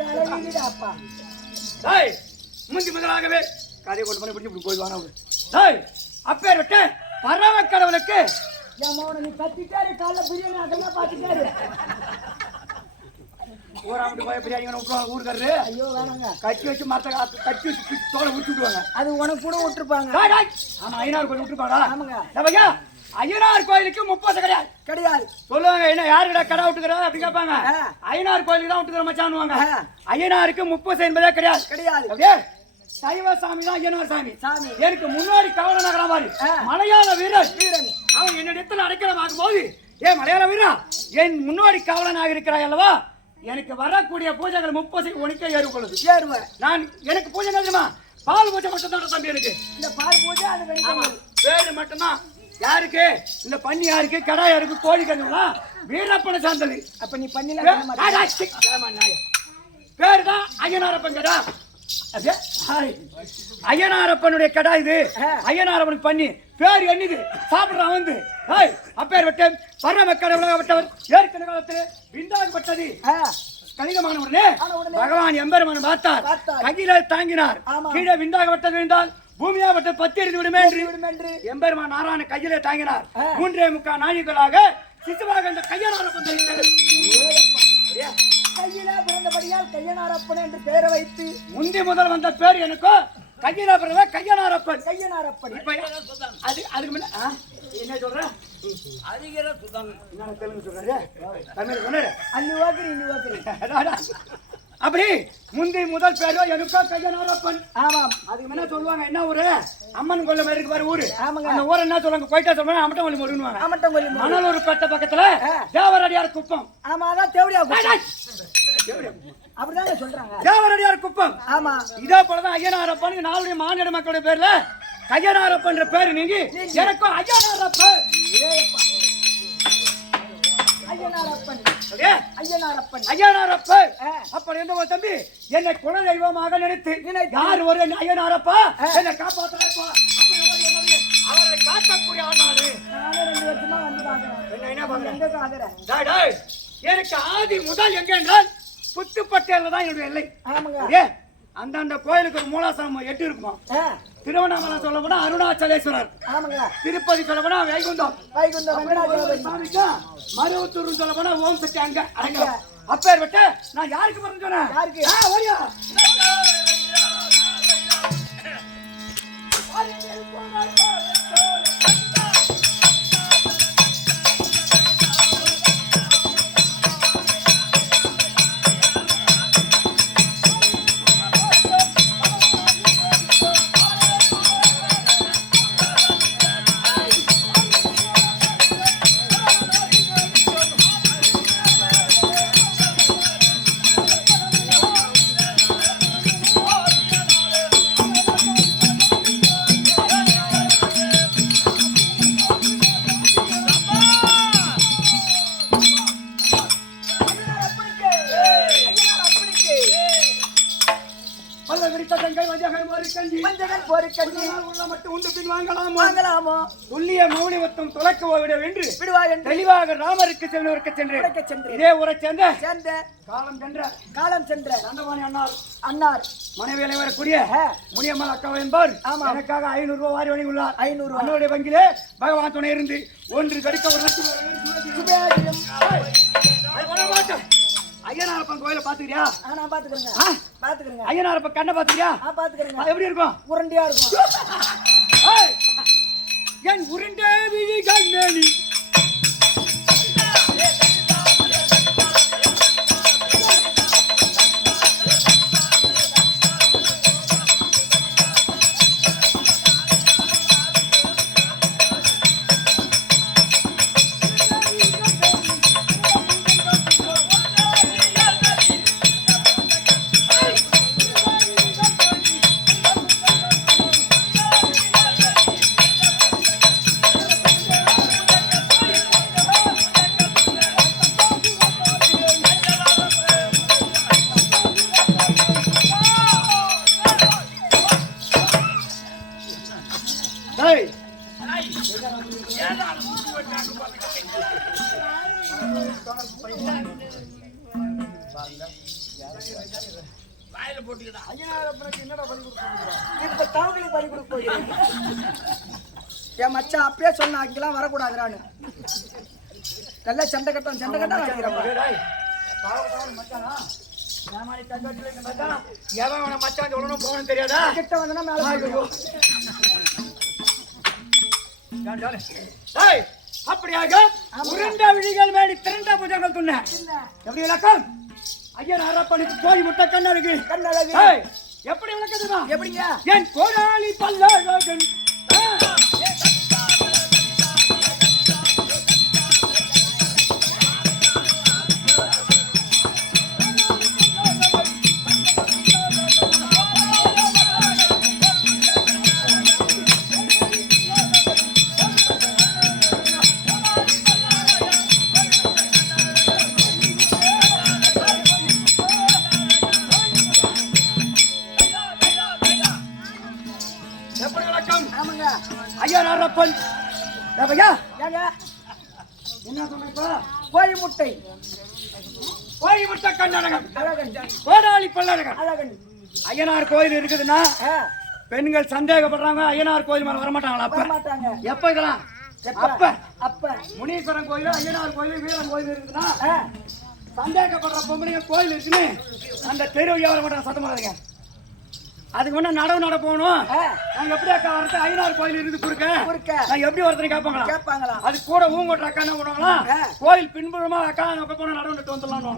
தலைவிதிடா அப்பா. டேய் முந்தி முதலாகவே காரியை கொண்டு பண்ணி பிடிச்சி போயிடுவாங்க. டேய் அப்பேர் விட்டு பரமக்கடவுளுக்கு என் மகனை நீ கத்திட்டாரு. காலைல பிரியாணி அதெல்லாம் பாத்துட்டாரு. ஊராமட்டு போய் பிரியாணி விட்டுருவாங்க ஊருக்காரரு. ஐயோ வேணாங்க. கட்டி வச்சு மரத்தை கட்டி வச்சு தோலை விட்டுடுவாங்க. அது உனக்கு கூட விட்டுருப்பாங்க. ஆமா ஐயனார் கோயில் விட்டுருப்பாடா. ஆமாங்க. ஐயா ஐயனார் கோயிலுக்கு 30 கிடையாது. கிடையாது. சொல்லுவாங்க என்ன யாருடா கடை விட்டுக்கிற அப்படி கேட்பாங்க. ஐயனார் கோயிலுக்கு தான் விட்டுக்கிற மச்சான்னுவாங்க. ஐயனாருக்கு 30 என்பதே கிடையாது. கிடையாது. அப்படியே சைவ சாமி தான் ஐயனார் சாமி. எனக்கு முன்னாடி காவல நகர மாதிரி மலையாள வீரன் அவன் என்னிடத்தில் அடைக்கலமாகும் போது ஏன் மலையாள வீரா என் முன்னாடி காவலனாக இருக்கிறாய் அல்லவா, எனக்கு வரக்கூடிய பூஜைகள் 30 உனக்கே ஏறுகொள்ளுது. நான் எனக்கு பூஜை தெரியுமா? பால் பூஜை மட்டும் தான் தம்பி. எனக்கு இந்த பால் பூஜை அது பேரு மட்டும்தான். யாருக்கு? இந்த பண்ணி யாருக்கு? கடா யாருக்கு? கோழி கண்ணுங்களா? வீரப்பனை சார்ந்தது. அப்ப நீ பண்ணல பேரு தான் ஐயனாரப்பன் கடா. ஐயனாரப்பனுடைய கடா இது. ஐயனாரப்பனுக்கு பண்ணி பேர் என்னது? சாப்பிடுறான் வந்து அப்பேர் விட்டேன் பரம கடவுளாகப்பட்டவர் ஏற்கனவே காலத்தில் விண்டாகப்பட்டது கணிதமானவர்களே. பகவான் எம்பெருமான் பார்த்தார், கையில தாங்கினார். கீழே விண்டாகப்பட்டது இருந்தால் பூமியாகப்பட்ட 10 எரிந்து விடுமே என்று எம்பெருமான் நாராயண கையிலே தாங்கினார். 3.25 நாழிகளாக சிசுவாக இந்த கையனாரப்பன் கையில பிறந்தபடியால் கையனாரப்பன் என்று பெயரை வைத்து முந்தி முதல் வந்த பேர் எனக்கு கையில பிறந்த கையனாரப்பன். இப்ப அதுக்கு முன்ன என்ன சொல்ற? ஹரிகர சுதன். என்ன தெலுங்கு சொல்றாரு? தமிழ் சொன்னாரு. அள்ளி வாக்குறீ. அப்படி முந்தி முதல் பேரோ எனக்கோ கையனாரப்பன். ஆமாம். அதுக்கு முன்ன சொல்லுவாங்க என்ன ஊரு? அம்மன் கொல்ல மாதிரி இருக்கு பாரு ஊரு. அந்த ஊர் என்ன சொல்லுவாங்க? கோயிட்டா சொல்லுவாங்க. அமட்டங்கொல்லி மொழிவாங்க. மணலூர் பெட்ட பக்கத்துல தேவரடியார் குப்பம். ஆமா அதான் தேவடியா அப்படிதாங்க சொல்றாங்க. தேவரடியார் குப்பம். ஆமா. இதே போலதான் ஐயனாரப்பன் நாளுடைய மாநில மக்களுடைய பேர்ல கையனாரப்பன் பேரு நீங்கி எனக்கும் ஐயனாரப்பன். ஐயனாரப்பன் அப்படியே ஐயனாரப்பன் ஐயனாரப்பன் ஆ. அப்படி இருந்த ஒரு தம்பி என்னை குல தெய்வமாக நினைத்து நினைத்து. யார் ஒரு ஐயனாரப்பா என்னை காப்பாற்றப்பா அவரை காக்கக்கூடிய ஆனாரு நானே 2 வருஷமா வந்து பாக்குறேன் என்ன பாக்குறேன் எங்க காதுற டேய், டேய், எனக்கு ஆதி முதல் எங்க என்றால் புத்துப்பட்டியில தான் என்னுடைய எல்லை ஆமாங்க ஏ அந்தந்த கோயிலுக்கு ஒரு மூலாசனம் 8 இருக்குமா திருவண்ணாமலை சொல்ல போனா அருணாச்சலேஸ்வரர் ஆமாங்க திருப்பதி சொல்ல போனா வைகுண்டம் வைகுண்டம் வெங்கடாச்சலம் சாமிக்கா மருவத்தூர் சொல்ல போனா ஓம் சக்தி அங்க அப்பேற்பட்ட நான் யாருக்கு பிறந்து சொன்னேன் யாருக்கு? ஓடியா துல்லிய மௌலிவத்தம் துலக்க விட வென்று தெளிவாக ராமருக்கு செல்வருக்கு சென்று இதே ஊரை சேர்ந்த காலம் சென்ற தண்டபாணி அண்ணார் மனைவியில வரக்கூடிய முனியம்மாள் அக்கா என்பார் எனக்காக 500 ரூபாய் வாரி வழங்கியுள்ளார் 500 அண்ணனுடைய வங்கியிலே பகவான் துணை இருந்து ஒன்று கடிக்க ஒரு ஐயனாரப்பன் கோயில பாத்துக்கிறியா? நான் பாத்துக்கிறேங்க ஐயனாரப்பன் கண்ணை பாத்துக்கிறியா? பாத்துக்கிறேங்க எப்படி இருக்கும்? உருண்டையா இருக்கும் என் உருண்டை விழி கண்ணி வாயில போட்டுக்கிட்டா இப்ப தவங்களுக்கு பலி கொடுக்க போகிறேன் என் மச்சான் அப்பயே சொன்ன அங்கெல்லாம் வரக்கூடாதுறான்னு நல்லா சண்டை கட்டம் மச்சான் சொல்லணும் போகணும் தெரியாதா? கிட்ட வந்தனா மேல அப்படியாக உருண்ட விழிகள் மேடி திரண்ட புஜங்கள் துண்ண எப்படி விளக்கம்? ஐயனாரப்பனுக்கு கோழி முட்டை கண்ணழகு எப்படி விளக்கதுமா? எப்படிங்க? என் கோடாளி பல்லழகன் ஐயனாரப்பன் என்ன சொன்ன? கோழி முட்டை கண்ணழகன் கோடாளி பல்லழகன் அழகன் ஐயனார் கோயில் இருக்குதுன்னா பெண்கள் சந்தேகப்படுறாங்க ஐயனார் கோயில் மேல வரமாட்டாங்களா? வரமாட்டாங்க. எப்ப இதெல்லாம்? அப்ப முனீஸ்வரன் கோயில் ஐயனார் கோயில் வீரன் கோயில் இருக்குதுன்னா சந்தேகப்படுற பொம்பளைங்க கோயில் இருக்குன்னு அந்த தெருவில் வர மாட்டாங்க. சத்தம் பண்ணாதீங்க. அதுக்கு முன்ன நடவு போகணும். நாங்க எப்படி அக்கா வரது? ஐயனார் கோயில் இருந்து குறுக்க நான் எப்படி ஒருத்தனை கேட்பாங்களா? அது கூட ஊங்கோட்ட அக்கா என்ன பண்ணுவாங்களா? கோயில் பின்புறமா அக்கா நோக்க போன நடவு நட்டு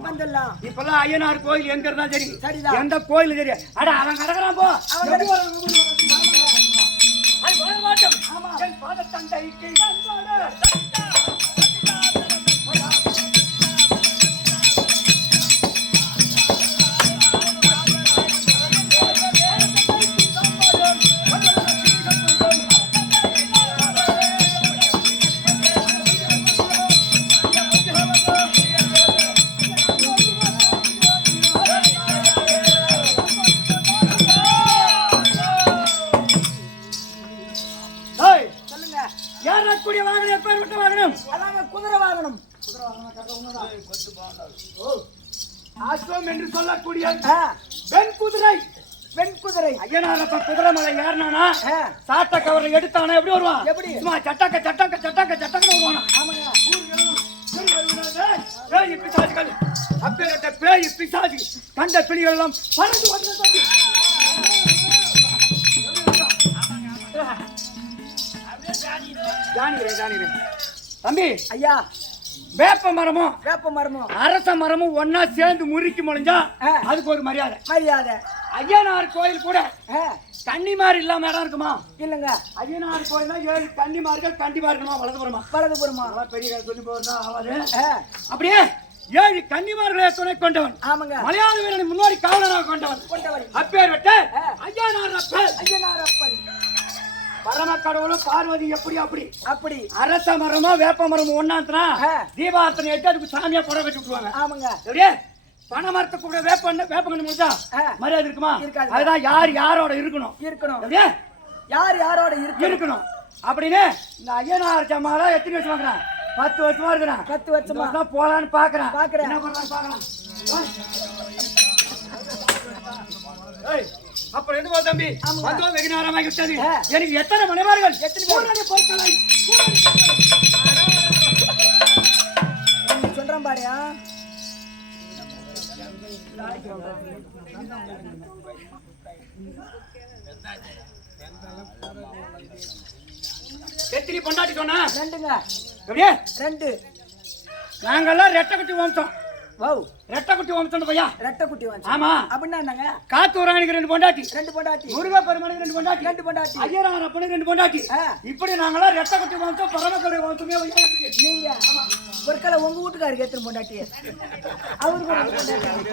வந்துடலாம். இப்பெல்லாம் ஐயனார் கோயில் எங்க இருந்தா சரி, எந்த கோயில் சரி, அட அவன் கிடக்குறான் போ. அது மாட்டோம். பாதத்தண்டைக்கு வாகனம் அதாங்க குதிரை வாகனம். அஸ்வம் என்று சொல்லக்கூடிய ஆ, பெண் குதிரை. பெண் குதிரை. ஐயனாரப்ப குதிரை மலை ஏறினானா ஆ, சாட்ட கவரை எடுத்தானா எப்படி வருவான்? எப்படி? சும்மா சட்டக்க சட்டக்க சட்டக்க சட்டக்க வருவானா? ஆமாங்க. பேய் பிசாசுகள் அப்பேரட்ட பேய் பிசாசு கண்ட பிள்ளைகள் எல்லாம் பறந்து வந்து தம்பி. ஜானிரே தம்பி, ஐயா, வேப்ப மரமும் வேப்ப மரமும் அரச மரமும் ஒன்னா சேர்ந்து முறுக்கி முடிஞ்சா ஆ. அதுக்கு ஒரு மரியாதை. மரியாதை. ஐயனார் கோயில் கூட ஆ, கன்னிமார் இல்லாம இடம் இருக்குமா? இல்லங்க. ஐயனார் கோயில்னா 7 கன்னிமார்கள் கண்டிப்பா இருக்கணுமா? வலதுபுறமா? வலதுபுறமா? அதெல்லாம் பெரிய சொல்லி போறதா ஆவாது. ஆ, அப்படியே 7 கன்னிமார்களை துணை கொண்டவன், ஆமாங்க. மலையாள வீரனை முன்னோடி காவலனாக கொண்டவன், கொண்டவன் அப்பேர் விட்டு ஆ. ஐயனார் அப்பன். ஐயனாரப்பன். பரம கடவுளும் பார்வதி எப்படி அப்படி அப்படி. அரச மரமோ வேப்ப மரமும் ஒன்னாத்துனா ஆ. தீபார்த்தனை எடுத்து அதுக்கு சாமியா புடவை கட்டி விட்டுருவாங்க. ஆமாங்க. அப்படியே பனை மரத்துக்கு கூட வேப்பங்கன்னு முடிச்சா ஆ. மரியாதை இருக்குமா? இருக்காது. அதுதான் யார் யாரோட இருக்கணும். இருக்கணும். அப்படியே யார் யாரோட இருக்கணும்? இருக்கணும் அப்படின்னு இந்த ஐயனார் ஜமாலா எத்தனை வருஷம் வாங்குறான்? 10 வருஷமா இருக்கிறான். 10 வருஷமா தான் போலான்னு பாக்குறேன். பாக்குறேன். என்ன பண்றான்னு பாக்கலாம். ஏய், அப்புறம் எது போ தம்பி? ஆமாங்க. வந்தோம் வெகு நேரமாகி விட்டது. ஆ. எனக்கு எத்தனை மனைமார்கள்? எத்தனை பேர்? பூரணி பொற்களை. நீ சொல்றேன் பாருயா. எத்தனை பொண்டாட்டி சொன்னா? ரெண்டுங்க. அப்படியே 2. நாங்கெல்லாம் ரெட்டை குட்டி வம்சம். வாவ். ரெட்டை குட்டி வம்சம் பையா. ரெட்டை குட்டி வந்து. ஆமா. அப்படின்னா என்னங்க? காத்தூராணிக்கு 2 பொண்டாட்டி, 2 பொண்டாட்டி. முருகா பெருமானுக்கு 2 பொண்டாட்டி, 2 பொண்டாட்டி. ஐயனார் அப்பனுக்கு 2 பொண்டாட்டி. ஆ. இப்படி நாங்கெல்லாம் ரெட்டை குட்டி வம்சம் பரமக்கடை வம்சமே ஐயா இருக்கு. நீங்க பொற்களை உங்க வீட்டுக்காருக்கு எத்தனை பொண்டாட்டி? அவருக்கு 2 பொண்டாட்டி.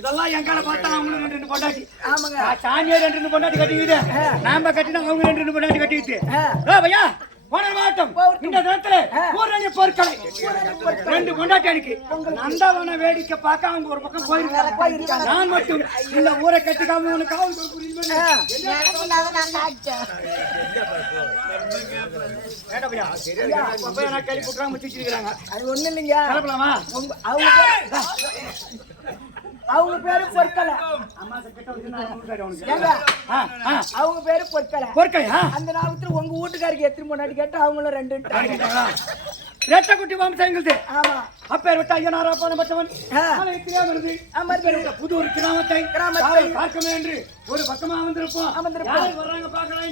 இதெல்லாம் எங்கால பார்த்தா அவங்களுக்கு 2 பொண்டாட்டி. ஆமாங்க. சாமியே 2 பொண்டாட்டி கட்டிக்கிது. நாம கட்டினா அவங்க 2 பொண்டாட்டி கட்டிக்கிட்டு. ஆ. பையா போனர் மாவட்டம் இந்த நேரத்துல பூரணி பொற்களை 2 பொண்டாட்டி அடிக்கு நந்தவன வேடிக்கை பார்க்க அவங்க ஒரு பக்கம் போயிருக்காங்க. நான் மட்டும் இந்த ஊரை கட்டிக்காம உனக்கு காவல் புரியுது. கேள்வி போட்டுறாங்க முடிச்சிருக்காங்க. அது ஒண்ணு இல்லைங்க. கிளப்பலாமா? அவங்க பேரு பொற்களை. ஏங்க, அவங்க பேரு பொற்களை. பொற்களையா? அந்த நாமத்துல உங்க வீட்டுக்காருக்கு எத்தனை பொண்டாட்டி கேட்டா அவங்களும் 2. ரெட்டை குட்டி வம்சம் எங்களுது. ஆமா. அப்பேர் விட்டு ஐயனாரா போன பட்டவன் ஆ. புதூர் கிராமத்தை பார்க்கமே என்று ஒரு பக்கமா வந்திருப்போம். யார் வர்றாங்க பாக்கலாம்.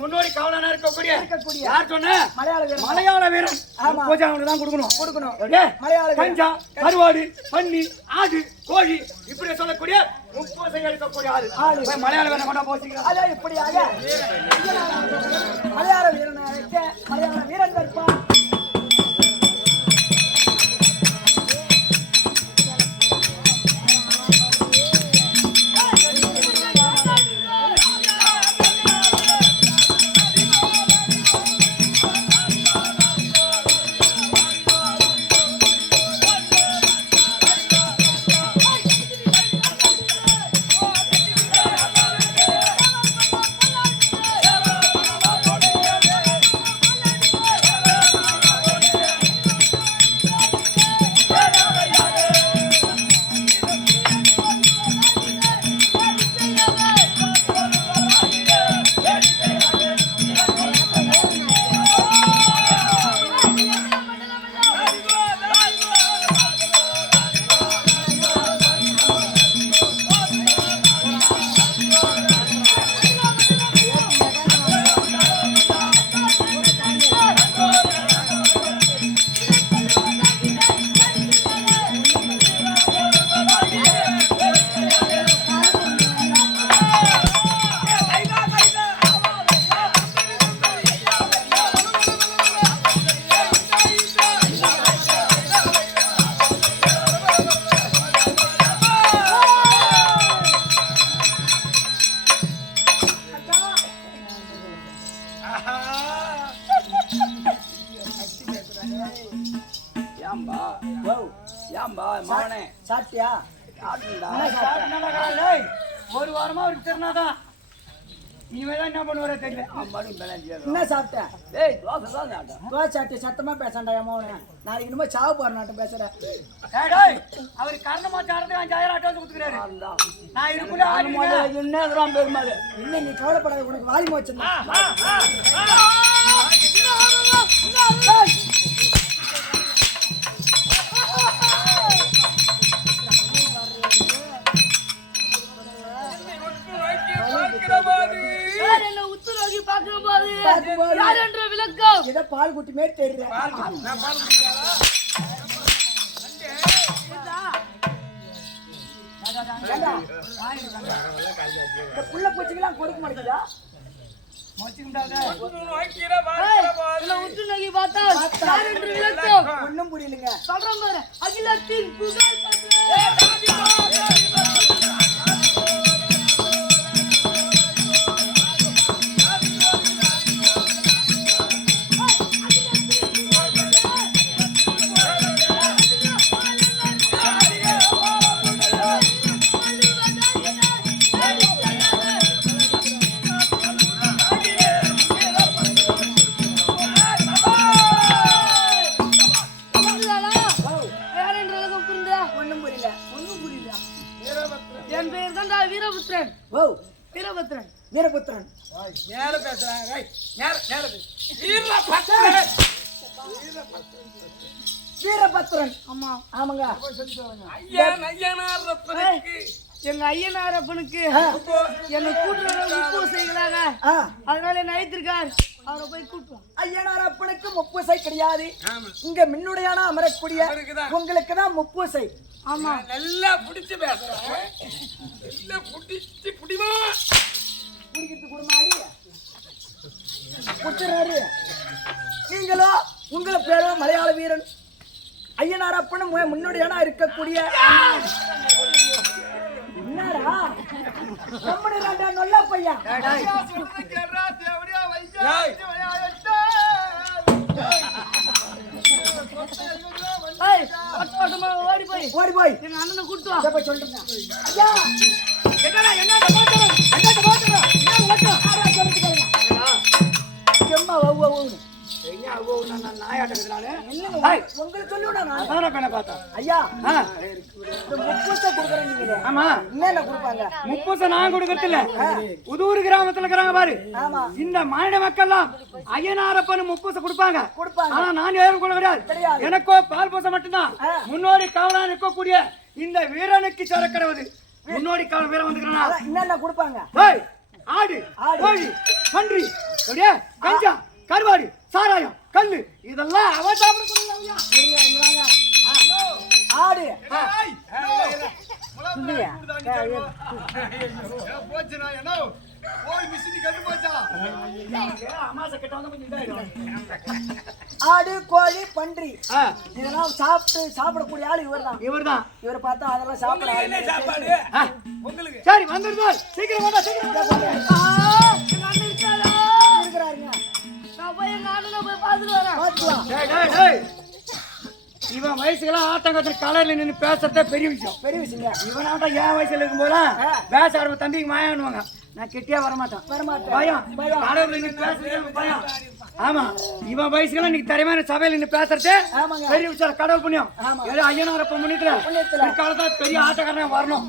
முன்னோடி காவலனா இருக்கக்கூடிய யார் சொன்ன? மலையாள வீரன். பூஜை அவனுக்கு தான் கொடுக்கணும். கஞ்சா, கருவாடு, பன்னி, ஆடு, கோழி இப்படி சொல்லக்கூடிய 30 எடுக்கக்கூடிய ஆளு மலையாள வீரன் கொண்டா போச்சுங்க. அதான் இப்படியாக மலையாள வீரன் மலையாள வீரன் இருப்பான். ஒரு வாரமா அவருக்கு தெரினாதான் இனிமேதான் என்ன பண்ணுவாரோ தெரியல. என்ன சாப்பிட்ட? ஏய் தோசை தான் சாப்பிட்டேன். தோசை சாப்பிட்டு சத்தமா பேசாண்டா என் மகனே. நாளைக்கு இனிமே சாவு போறானாட்டம் பேசுறேன். டேய் அவர் கரணமா சாரத்துக்கு 5000 அட்வான்ஸ் கொடுத்துக்கிறாரு. நான் இதுக்குள்ள ஆடி என்ன பெருமாள் இன்னும் நீ கவலைப்படாத, உனக்கு வாலி வச்சிருந்தேன். ஏதோ பால் குட்டிமே தெரியல. இந்த புள்ள பூச்சிக்கெல்லாம் கொடுக்க மாட்டேங்குதா? ஒண்ணும் புரியலங்க. அகிலத்தின் புகழ் என் பெயர் தான் வீரபுத்திரன். ஓ வீரபுத்திரன். வீரபுத்திரன். நேர பேசுறேன். ரைட் நேர வீரபத்திரன். வீரபத்திரன். ஆமா ஆமாங்க. எங்க ஐயனார் அப்பனுக்கு என்னை கூட்டுறவங்க உப்பு செய்கிறாங்க. அதனால என்ன அழைத்திருக்கார். அவரை போய் கூட்டுவோம். ஐயனார் அப்பனுக்கு முப்பூசை கிடையாது. இங்க மின்னுடையான அமரக்கூடிய உங்களுக்கு தான் முப்பூசை. ஆமா நல்லா புடிச்சு பேசுறேன். நல்லா புடிச்சு புடிமா குடிக்கிறது குடுமாடி குட்டுறாரு. நீங்களோ உங்களை பேரோ மலையாள வீரன் ஐயனார் அப்பனும் முன்னுடையான இருக்கக்கூடிய என்னடா கம்பெனி ராண்டா நல்ல பையன். ஓடி போய் ஓடி போய் எங்க அண்ணனை கூட்டு வா. போய் சொல்லுங்க. ஐயா என்னடா என்ன சமாச்சாரம்? என்ன சமாச்சாரம்? என்ன வழக்கம்? ஆரா சொல்லிட்டு பாருங்க. எம்மா வவ்வவுன்னு என்ன அவோ நான் நாயாட்டதுனால இல்லங்க உங்களுக்கு சொல்லுடா நான். தான பண்ண பார்த்தா. ஐயா ஆ இந்த முப்பூசை கொடுக்குறேன் நீங்க. ஆமா என்னென்ன கொடுப்பாங்க? முப்பூசை நான் கொடுக்கறது இல்ல. புதூர் கிராமத்துல இருக்கறாங்க பாரு. ஆமா இந்த மாநில மக்கள்லாம் ஐயனாரப்பன் முப்பூசை கொடுப்பாங்க. கொடுப்பாங்க. ஆனா நான் யாரும் கொள்ள கிடையாது. கிடையாது. எனக்கோ பால் பூசை மட்டும்தான். முன்னோடி காவலா இருக்கக்கூடிய இந்த வீரனுக்கு சரக்கடவுது. முன்னோடி காவல் வீரன் வந்துக்கிறானா? என்னென்ன கொடுப்பாங்க? ஏய் ஆடு கோழி பன்றி அப்படியே கஞ்சா கருவாடு சாராயம் கல்லு இதெல்லாம் அவன் சாப்பிடக்கூடிய ஆடு ஆடு கோழி பன்றி இதெல்லாம் சாப்பிடக்கூடிய ஆள் இவர்தான். இவரை பார்த்தா அதெல்லாம் சாப்பிட. சரி வந்துருந்தால் சீக்கிரம் வாடா சீக்கிரம் இருக்கிறாருங்க. நான் போய் எங்க அண்ணனை போய் பார்த்துட்டு வரேன். பார்த்துக்கலாம். இவன் வயசுக்கெல்லாம் ஆட்டங்கத்துல கலர்ல நின்று பேசுறதே பெரிய விஷயம். பெரிய விஷயங்க. இவனாட்ட என் வயசுல இருக்கும்போதெல்லாம் பேச ஆரம்ப தம்பிக்கு மாயானுவாங்க. நான் கெட்டியா வரமாட்டேன். பயம் கடவுள் நின்று பேசுறதே எனக்கு பயம். ஆமா இவன் வயசுக்கெல்லாம் இன்னைக்கு தெரியாம சபையில நின்று பேசுறதே பெரிய விஷயம். கடவுள் புண்ணியம். ஏதோ ஐயனாரப்ப முன்னித்துல காலத்துல பெரிய ஆட்டக்காரனா வரணும்.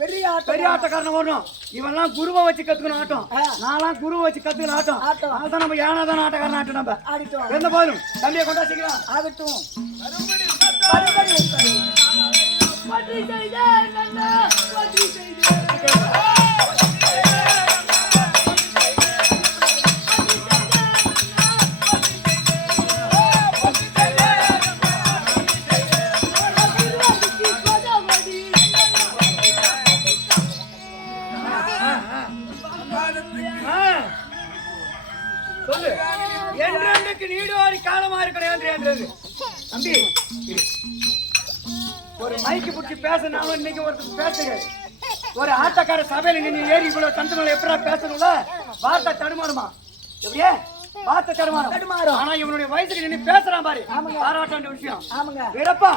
பெரிய ஆட்டக்காரனா வரணும். இவெல்லாம் குருவை வச்சு கத்துக்கணும் ஆட்டம். நான்லாம் குருவை வச்சு கத்துக்கணும் ஆட்டம். அதான் நம்ம ஏனாதான் ஆட்டக்காரன் ஆட்டம். நம்ம எந்த போதும் தம்பியை கொண்டா சீக்கிரம் ஆகட்டும். பற்றி செய்தேன் அண்ணா, பற்றி செய்தேன். சொல்லு என்றென்றைக்கு நீடோடி காலமா இருக்கிறேன் தம்பி. ஒரு மைக்கு பிடிச்சி பேசினாலும் இன்னைக்கு ஒருத்தர் பேசுகிறேன். ஒரு ஆட்டக்கார சபையில நின்று ஏறி இவ்வளவு தந்தமலை எப்படா பேசணும்ல வார்த்தை தடுமாறுமா? எப்படியே வார்த்தை தடுமாறும். ஆனா இவனுடைய வயசுக்கு நின்று பேசுறான் பாரு. பாராட்ட வேண்டிய விஷயம். வீரப்பா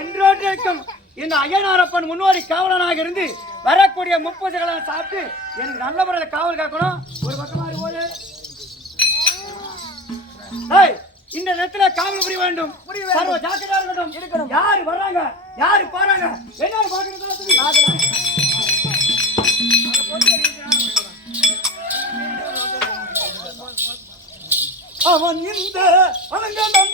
என்றோன்றைக்கும் இந்த ஐயனாரப்பன் முன்னோடி காவலனாக இருந்து வரக்கூடிய முப்பூசைகளை சாப்பிட்டு எனக்கு நல்ல முறையில் காவல் காக்கணும். ஒரு பக்கமா போது இந்த நேரத்துல காவல் புரிய வேண்டும். சர்வ ஜாக்கிரதையா இருக்கணும். யாரு வர்றாங்க யாரு போறாங்க என்ன பாக்குறது. அவன் இந்த அலங்கநந்தன்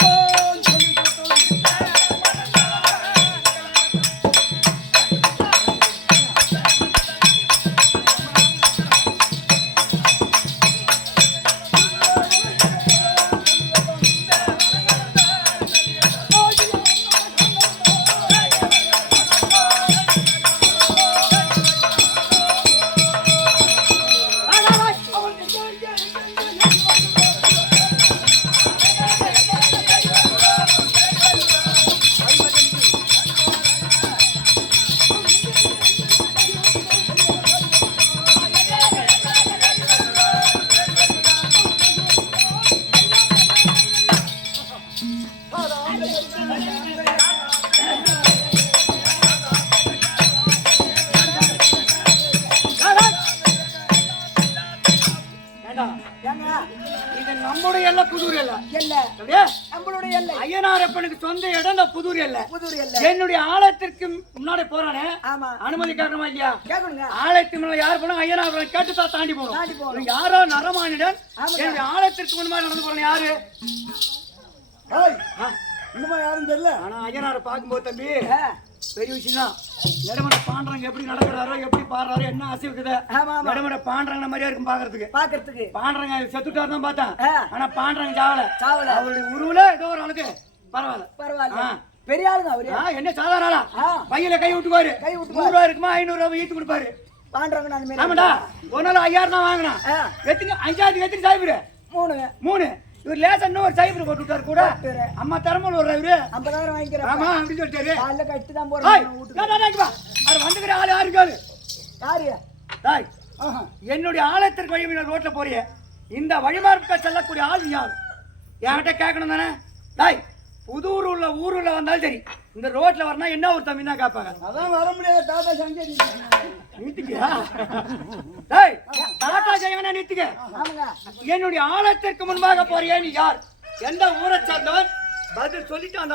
நம்முடைய எல்லை புதூர் எல்லை. நம்மளுடைய எல்லை ஐயனாரப்பனுக்கு சொந்த இடம் இந்த புதூர் எல்லை. என்னுடைய ஆலயத்திற்கு முன்னாடி போறானே அனுமதி காரணமா இல்லையா? ஆலயத்துக்கு முன்னாடி யார் போனா ஐயனாரப்பன் கேட்டுதான் தாண்டி போகணும். யாரோ நரமானிடன் என்னுடைய ஆலயத்திற்கு முன்னாடி நடந்து போறேன். யாரு இன்னுமா யாரும் தெரியல. ஆனா ஐயனாரை பார்க்கும்போது தம்பி பெரிய விஷயம் தான். நெடுமட பாண்டறங்க எப்படி நடக்கிறாரோ எப்படி பாடுறாரோ என்ன அசைவுக்குது. நெடுமட பாண்டறங்க மாதிரியா இருக்கும் பாக்குறதுக்கு. பாண்டறங்க செத்துட்டாரு தான் பார்த்தேன். ஆனா பாண்டறங்க சாவல. அவருடைய உருவுல ஏதோ ஒரு ஆளுக்கு பரவாயில்ல. பெரிய ஆளுங்க அவரு. என்ன சாதாரண ஆளா? பையில கை விட்டுக்குவாரு. 100 ரூபாய் இருக்குமா 500 ரூபாய் ஈத்து கொடுப்பாரு. பாண்டறங்க ஆமாடா ஒரு நாள் 5000 தான் வாங்கினா. எத்தனை 5000 எத்தனை சாய்புரு? 3. இவர் லேசா இன்னும் ஒரு சைபர் போட்டு விட்டாரு கூட. அம்மா தரமோல ஒரு இவரு 50,000 வாங்கிக்கிறேன். ஆமா அப்படி சொல்லிட்டாரு. காலைல கட்டி தான் போறேன். அது வந்துக்கிற ஆளு யாருக்காரு யாரு? தாய் என்னுடைய ஆலயத்திற்கு வழி ரோட்ல போறிய இந்த வழிமார்க்க செல்லக்கூடிய ஆள் யார்? என்கிட்ட கேட்கணும் தானே. தாய் புதூர் உள்ள ஊருல வந்தாலும் சரி இந்த ரோட்ல வரனா என்ன ஒரு தம்பி தான் கேட்பாங்க. அதான் வர முடியாது. டாடா சங்கே நிறுத்திக்கியா? டேய் டாடா ஜெயவனா நிறுத்திக்க. என்னுடைய ஆலயத்திற்கு முன்பாக போறியே நீ யார்? எந்த ஊரை சார்ந்தவன்? பதில் சொல்லிட்டு அந்த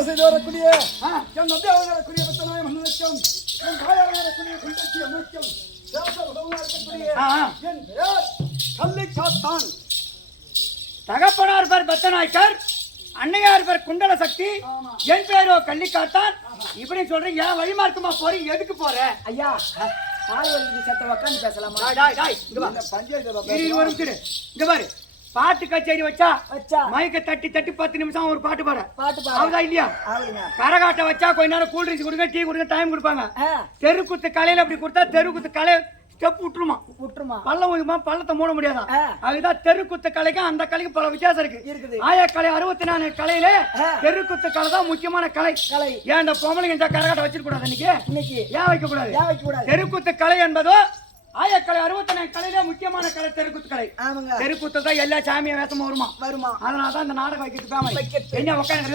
சொல்லி வரக்கூடிய என் நம்பியாக வரக்கூடிய பத்தனாயம் மன்னச்சம் என் தாயாக வரக்கூடிய குண்டச்சி அமைச்சம் இருக்கக்கூடிய என் கல்லை சாத்தான். தகப்பனார் பேர் பத்தநாயக்கர், அன்னையார் பேர் குண்டல சக்தி, என் பேரோ கள்ளிக்காத்தான். இப்படி சொல்றீங்க. ஏன் வழிமார்க்கமா போறீங்க? எதுக்கு போற? ஐயா கால் வலிக்கு சத்த உட்காந்து பேசலாமா? பஞ்சாயத்து இங்க பாரு. பாட்டு கச்சேரி வச்சா மைக்க தட்டி 10 நிமிஷம் ஒரு பாட்டு பாட இல்லையா? கரகாட்ட வச்சா கொஞ்ச நேரம் கூல் ட்ரிங்க்ஸ் கொடுங்க, டீ கொடுங்க, டைம் கொடுப்பாங்க. தெருக்குத்து கலையில அப்படி கொடுத்தா தெருக்குத்து கலை ஸ்டெப் விட்டுருமா பள்ளம் ஊதுமா, பள்ளத்தை மூட முடியாதா? அதுதான் தெருக்குத்து கலைக்கும் அந்த கலைக்கும் பல வித்தியாசம் இருக்கு. ஆயா கலை 64 கலையில தெருக்குத்து கலை தான் முக்கியமான கலை. ஏன் இந்த பொம்பளைங்க இந்த கரகாட்ட வச்சிருக்க கூடாது? இன்னைக்கு ஏன் வைக்க கூடாது? தெருக்குத்து கலை என்பதோ ஆயக்கலை 64 கலையில முக்கியமான கலை தெருக்குத்து கலை. தெருக்குத்து தான் எல்லா சாமியும் வேஷமும் வருமா. அதனாலதான் இந்த நாடகம் வைக்கிறது. என்ன உட்காந்து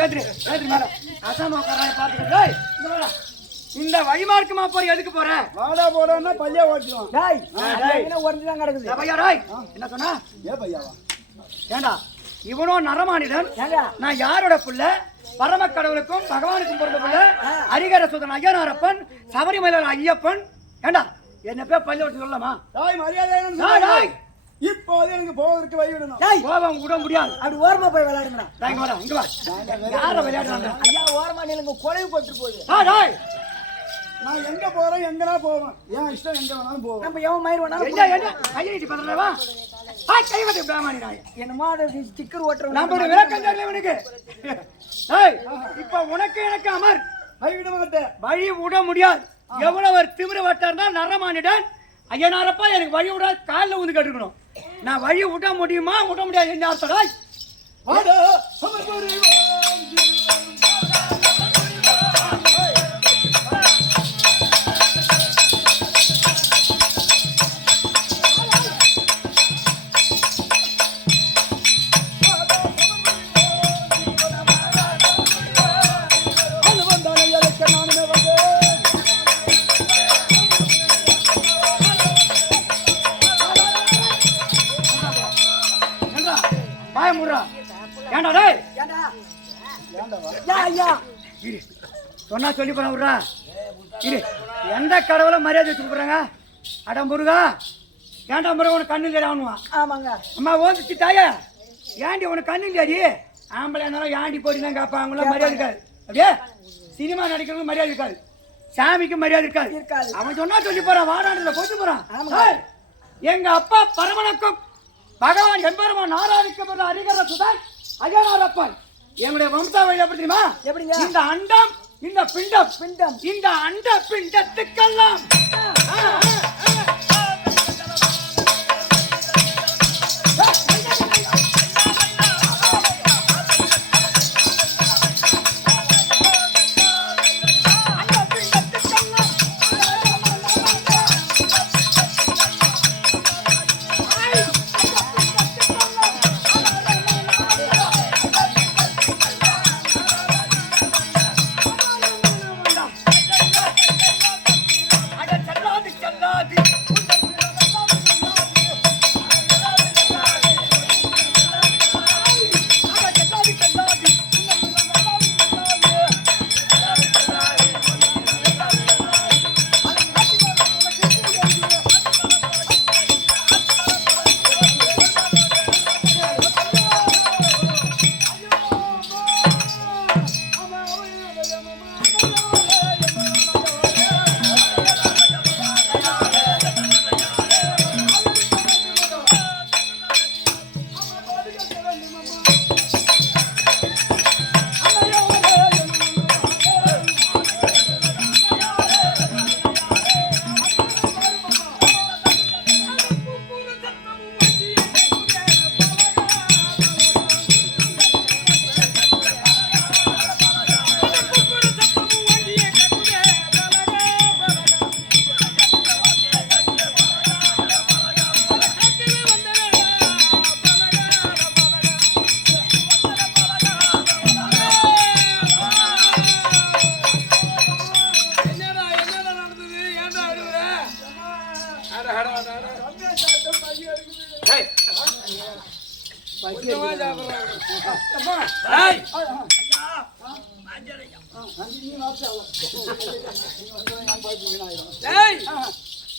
மேல அசாம உட்கார பாத்துக்கிட்டு இந்த வழிமார்க்கமா போற எதுக்கு போற? வாடா போறோம்னா பள்ளியா ஓட்டுறோம். ஒருதான் கிடக்குது. என்ன சொன்னா? ஏண்டா இவனோ நரமானிடன், நான் யாரோட புள்ள? பரம கடவுளுக்கும் பகவானுக்கும் பிறந்த புள்ள, ஹரிகர சுதன் ஐயனாரப்பன், சபரிமலை ஐயப்பன். ஏண்டா என்ன பேர் பள்ளி ஓட்டு சொல்லலாமா? மரியாதை இப்போது எனக்கு போவதற்கு வழிவிடணும். போவம் விட முடியாது. அப்படி ஓரமா போய் விளையாடுங்க. யார விளையாடுறாங்க? ஐயா ஓரமா நீங்க கொலைவு போட்டு போகுது. நான் எங்க போறேன் எங்கனா போவேன் ஏன் இஷ்டம் எங்க வேணாலும் போவேன் நம்ம எவன் மயிர் வேணாலும் என்ன என்ன கையெழுத்து பண்றவா கைவதை பிராமணி நாய் என்னமோ அதை ஸ்டிக்கர் ஓட்டுறவன் நம்ம ஒரு விளக்கம் தெரியல இவனுக்கு ஏய் இப்ப உனக்கு எனக்கு அமர் கைவிட மாட்டேன் வழி விட முடியாது எவ்வளவு ஒரு திமிர வட்டார்னா நரமானிடன் ஐயனாரப்பா எனக்கு வழி விடாது காலில் ஊந்து கட்டுக்கணும் நான் வழி விட முடியுமா விட முடியாது என்ன அர்த்தம் வாடா சமர்புரிவோம் பயமுறா ஏண்டா டேய் ஏண்டா யா ஐயா இரு சொன்னா சொல்லி போன விட்றா இரு எந்த கடவுளை மரியாதை வச்சு கூப்பிட்றாங்க அட முருகா ஏண்டா முருகா உனக்கு கண்ணு இல்லையா அவனுவா ஆமாங்க அம்மா ஓந்துச்சு தாயா ஏண்டி உனக்கு கண்ணு இல்லையாடி ஆம்பளை இருந்தாலும் ஏண்டி போடி தான் கேட்பான் அவங்களாம் மரியாதை இருக்காது அப்படியே சினிமா நடிக்கிறவங்க மரியாதை இருக்காது சாமிக்கு மரியாதை இருக்காது அவன் சொன்னா சொல்லி போறான் வாடாண்டுல போட்டு போறான் எங்க அப்பா பரமனுக்கும் பகவான் எம்பெருமான் நாராயணிக்கு அதிகார சுதான் அய்யனாரப்பன் எங்களுடைய வம்சாவளி எப்படி தெரியுமா எப்படிங்க இந்த அண்டம் இந்த பிண்டம் இந்த அண்ட பிண்டத்துக்கெல்லாம்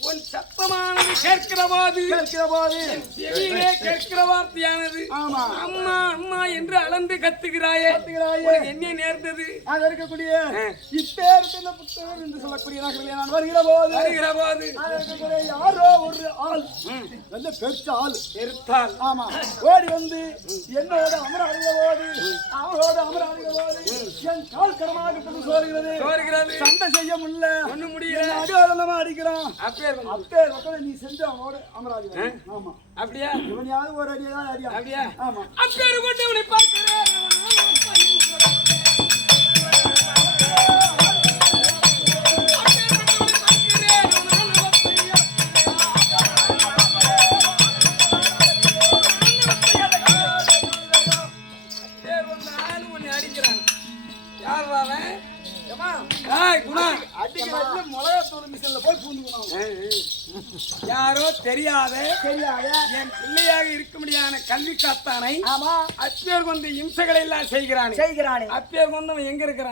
உன் சத்தமானது கேட்கிறவாது கேட்கிற வார்த்தையானது அம்மா அம்மா என்று அளந்து கத்துகிறாயே என்ன நேர்ந்தது அது இருக்கக்கூடிய இப்பேருக்கிற புத்தகம் என்று சொல்லக்கூடிய நகரில் நான் வருகிற போது யாரோ ஒரு ஆள் நல்ல பெருத்தாள் ஆமா ஓடி வந்து என்னோட அமராடுகிற போது என் கால் கடமாக கொண்டு சோறுகிறது சண்டை செய்ய முடியல ஒண்ணு முடியல அடிவாதமா அடிக்கிறான் அப்பே நீ செஞ்சு அவனோட அமராதி ஆமா அப்படியா இவனையாவது ஒரு அடியாதான் அடியா அப்படியா ஆமா அப்பேரு கொண்டு இவனை பார்க்கிறேன் யாரோ தெரியாத என் பிள்ளையாக இருக்க முடியாத கல்வி காத்தானை அப்பேர் வந்து இம்சைகளை எல்லாம் செய்கிறானே அப்பேர் வந்து அவன் எங்க இருக்கிறான்